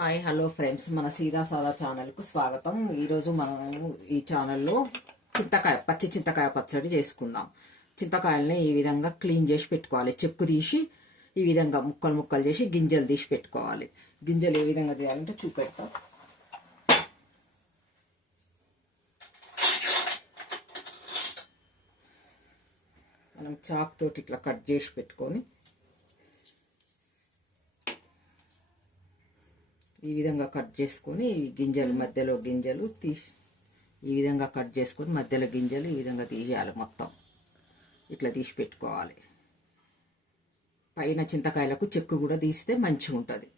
Hi hello friends. మన సీదా సాదా ఛానల్కు స్వాగతం. ఈరోజు మనం ఈ ఛానల్లో చింతకాయ పచ్చి చింతకాయ పచ్చడి చేసుకుందాం. చింతకాయల్ని ఈ విధంగా క్లీన్ చేసి పెట్టుకోవాలి. చెక్కు తీసి ఈ విధంగా ముక్కలు ముక్కలు చేసి గింజలు తీసి పెట్టుకోవాలి. గింజలు ఏ విధంగా తీయాలంటే చూపెడతాం. మనం చాక్ తోటి ఇట్లా కట్ చేసి పెట్టుకొని ఈ విధంగా కట్ చేసుకొని గింజలు మధ్యలో గింజలు తీసి ఈ విధంగా కట్ చేసుకొని మధ్యలో గింజలు ఈ విధంగా తీసేయాలి మొత్తం. ఇట్లా తీసి పెట్టుకోవాలి. పైన చింతకాయలకు చెక్కు కూడా తీస్తే మంచిగా ఉంటుంది.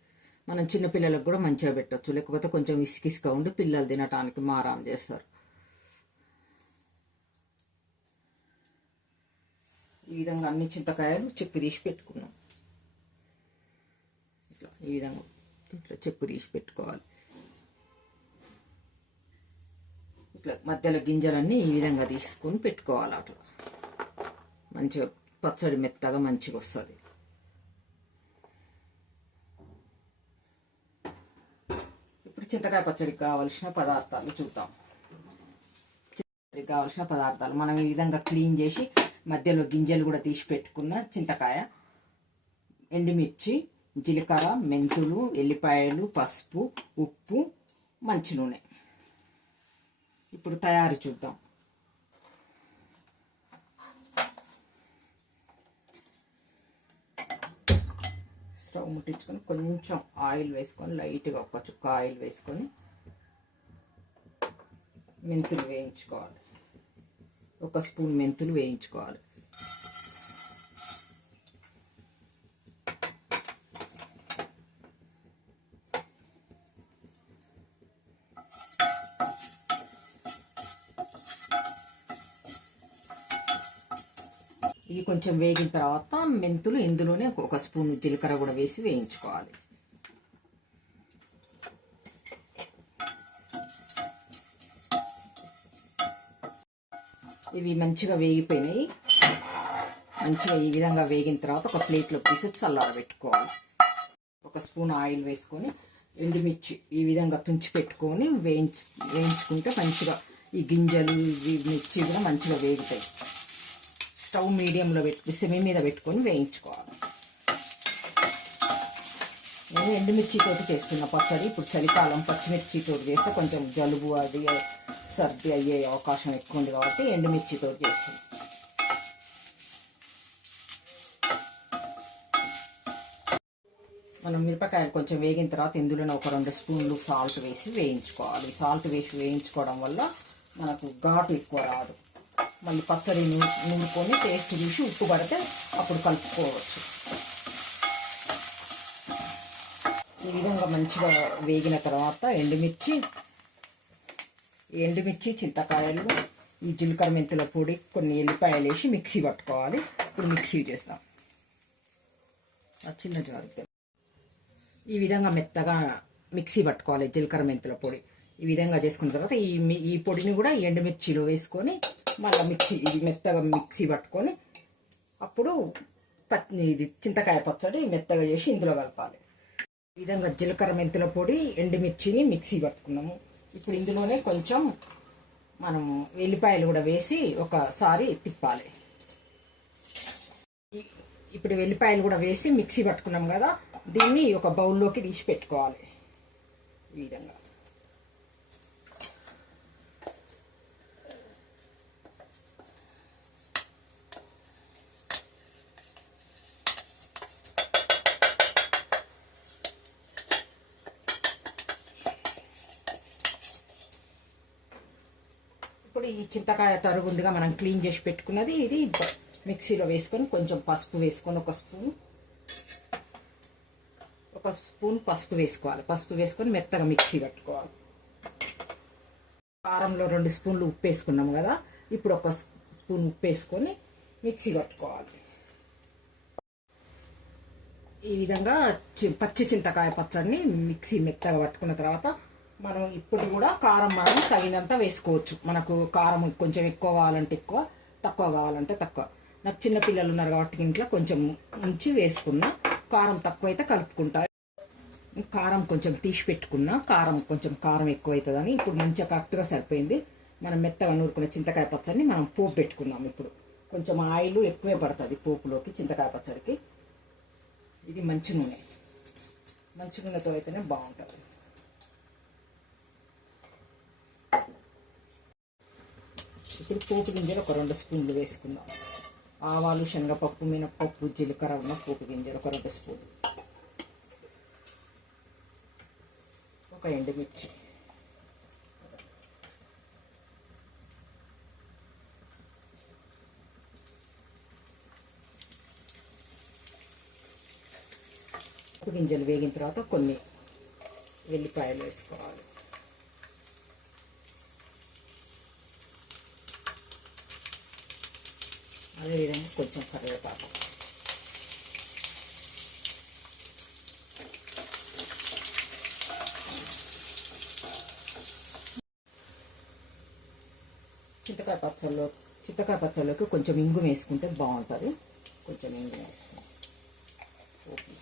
మనం చిన్నపిల్లలకు కూడా మంచిగా పెట్టచ్చు. లేకపోతే కొంచెం ఇసుకిసుక ఉండి పిల్లలు తినటానికి మారాం చేస్తారు. ఈ విధంగా అన్ని చింతకాయలు చెక్కు తీసి పెట్టుకున్నాం. ఇట్లా ఈ విధంగా ఇట్లా చెక్కు తీసి పెట్టుకోవాలి. ఇట్లా మధ్యలో గింజలన్నీ ఈ విధంగా తీసుకొని పెట్టుకోవాలి అట్లా. మంచిగా పచ్చడి మెత్తగా మంచిగా వస్తుంది. ఇప్పుడు చింతకాయ పచ్చడికి కావలసిన పదార్థాలు చూద్దాం. చింతకాయ కావలసిన పదార్థాలు. మనం ఈ విధంగా క్లీన్ చేసి మధ్యలో గింజలు కూడా తీసి పెట్టుకున్న చింతకాయ ఎండుమిర్చి జీలకర్ర మెంతులు ఎల్లిపాయలు పసుపు ఉప్పు మంచి నూనె. ఇప్పుడు తయారు చూద్దాం. స్టవ్ ముట్టించుకొని కొంచెం ఆయిల్ వేసుకొని లైట్గా ఒక చుక్క ఆయిల్ వేసుకొని మెంతులు వేయించుకోవాలి. ఒక స్పూన్ మెంతులు వేయించుకోవాలి. ఇవి కొంచెం వేగిన తర్వాత మెంతులు ఇందులోనే ఒక స్పూన్ జీలకర్ర కూడా వేసి వేయించుకోవాలి. ఇవి మంచిగా వేగిపోయినాయి. మంచిగా ఈ విధంగా వేగిన తర్వాత ఒక ప్లేట్లో తీసి చల్లారబెట్టుకోవాలి ఒక స్పూన్ ఆయిల్ వేసుకొని ఎండుమిర్చి ఈ విధంగా తుంచి పెట్టుకొని వేయించు వేయించుకుంటే మంచిగా ఈ గింజలు ఈ మిర్చి కూడా మంచిగా వేగుతాయి. స్టవ్ మీడియంలో పెట్టుకుని సెమి మీద పెట్టుకొని వేయించుకోవాలి. నేను ఎండుమిర్చి తోటి చేస్తున్న పచ్చడి. ఇప్పుడు చలికాలం పచ్చిమిర్చి తోటి చేస్తే కొంచెం జలుబు అది సర్ది అయ్యే అవకాశం ఎక్కువ ఉంది కాబట్టి ఎండుమిర్చి తోటి చేస్తుంది మనం మిరపకాయలు కొంచెం వేగిన తర్వాత ఇందులోనే ఒక రెండు స్పూన్లు సాల్ట్ వేసి వేయించుకోవాలి. సాల్ట్ వేసి వేయించుకోవడం వల్ల మనకు ఘాటు ఎక్కువ రాదు. మళ్ళీ పచ్చడి నూరుకొని టేస్ట్ చూసి ఉప్పు పడితే అప్పుడు కలుపుకోవచ్చు. ఈ విధంగా మంచిగా వేగిన తర్వాత ఎండుమిర్చి ఎండుమిర్చి చింతకాయలు ఈ జీలకర్ర మెంతుల పొడి కొన్ని ఎల్లిపాయలు వేసి మిక్సీ పట్టుకోవాలి. ఇప్పుడు మిక్సీ చేస్తాం. చిన్న జాగ్రత్త ఈ విధంగా మెత్తగా మిక్సీ పట్టుకోవాలి జీలకర్ర మెంతుల పొడి. ఈ విధంగా చేసుకున్న తర్వాత ఈ ఈ పొడిని కూడా ఎండుమిర్చిలో వేసుకొని మళ్ళీ మిక్సీ ఇది మెత్తగా మిక్సీ పట్టుకొని అప్పుడు పట్ ఇది చింతకాయ పచ్చడి మెత్తగా చేసి ఇందులో కలపాలి. ఈ విధంగా జీలకర్ర మెంతుల పొడి ఎండుమిర్చిని మిక్సీ పట్టుకున్నాము. ఇప్పుడు ఇందులోనే కొంచెం మనము వెల్లిపాయలు కూడా వేసి ఒకసారి తిప్పాలి. ఇప్పుడు వెల్లిపాయలు కూడా వేసి మిక్సీ పట్టుకున్నాం కదా దీన్ని ఒక బౌల్లోకి తీసి పెట్టుకోవాలి. ఈ విధంగా. ఇప్పుడు ఈ చింతకాయ తరుగుందిగా మనం క్లీన్ చేసి పెట్టుకున్నది. ఇది మిక్సీలో వేసుకొని కొంచెం పసుపు వేసుకొని ఒక స్పూన్ ఒక స్పూన్ పసుపు వేసుకోవాలి. పసుపు వేసుకొని మెత్తగా మిక్సీ పెట్టుకోవాలి. కారంలో రెండు స్పూన్లు ఉప్పు వేసుకున్నాం కదా ఇప్పుడు ఒక స్పూన్ ఉప్పు వేసుకొని మిక్సీ పట్టుకోవాలి. ఈ విధంగా పచ్చి చింతకాయ పచ్చడిని మిక్సీ మెత్తగా పట్టుకున్న తర్వాత మనం ఇప్పుడు కూడా కారం మనం తగినంత వేసుకోవచ్చు. మనకు కారం కొంచెం ఎక్కువ కావాలంటే ఎక్కువ తక్కువ కావాలంటే తక్కువ. నాకు చిన్న పిల్లలు ఉన్నారు కాబట్టి ఇంట్లో కొంచెం ఉంచి వేసుకున్నా కారం తక్కువ అయితే కలుపుకుంటా. కారం కొంచెం తీసి పెట్టుకున్నా కారం కొంచెం కారం ఎక్కువ అవుతుందని ఇప్పుడు మంచిగా కరెక్ట్గా సరిపోయింది. మనం మెత్తగా నూరుకున్న చింతకాయ పచ్చడిని మనం పోపు పెట్టుకున్నాం ఇప్పుడు. కొంచెం ఆయిల్ ఎక్కువే పడుతుంది పోపులోకి చింతకాయ పచ్చడికి. ఇది మంచి నూనె. మంచి నూనెతో అయితేనే బాగుంటుంది. ఇప్పుడు పోపు గింజలు ఒక రెండు స్పూన్లు వేసుకుందాం. ఆవాలు శనగపప్పు మినపప్పు జీలకర్ర ఉన్న పోపు గింజలు ఒక రెండు స్పూన్లు. ఒక ఎండుమిర్చి. గింజలు వేగిన తర్వాత కొన్ని వెల్లిపాయలు వేసుకోవాలి. అదేవిధంగా కొంచెం కరివేపాకు. చింతకాయ పచ్చళ్ళు చింతకాయ పచ్చళ్ళకి కొంచెం ఇంగు వేసుకుంటే బాగుంటుంది. కొంచెం ఇంగు వేసుకుంటాం. పోపు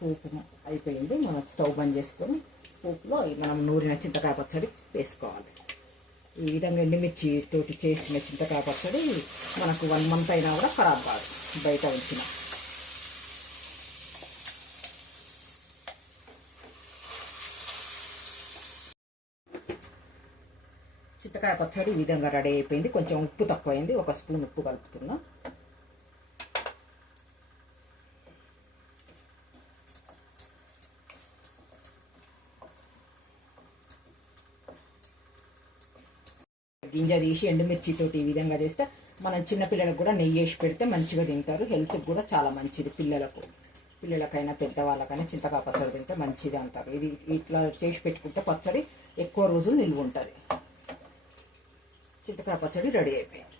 పోపు అయిపోయింది. మనం స్టవ్ బంద్ చేసుకొని పోపులో మనం నూరిన చింతకాయ పచ్చడి వేసుకోవాలి. ఈ విధంగా ఎండుమిర్చి తోటి చేసిన చింతకాయ పచ్చడి మనకు వన్ మంత్ అయినా కూడా ఖరాబ్ కాదు బయట ఉంచిన. చింతకాయ పచ్చడి ఈ విధంగా రెడీ అయిపోయింది. కొంచెం ఉప్పు తక్కువైంది. ఒక స్పూన్ ఉప్పు కలుపుతున్నా. గింజ తీసి ఎండుమిర్చితోటి ఈ విధంగా చేస్తే మనం చిన్నపిల్లలకు కూడా నెయ్యి వేసి పెడితే మంచిగా తింటారు. హెల్త్కి కూడా చాలా మంచిది పిల్లలకు. పిల్లలకైనా పెద్దవాళ్ళకైనా చింతకాయ పచ్చడి తింటే మంచిది అంటారు. ఇది ఇట్లా చేసి పెట్టుకుంటే పచ్చడి ఎక్కువ రోజులు నిల్వ ఉంటుంది చింతకాయ పచ్చడి రెడీ అయిపోయింది.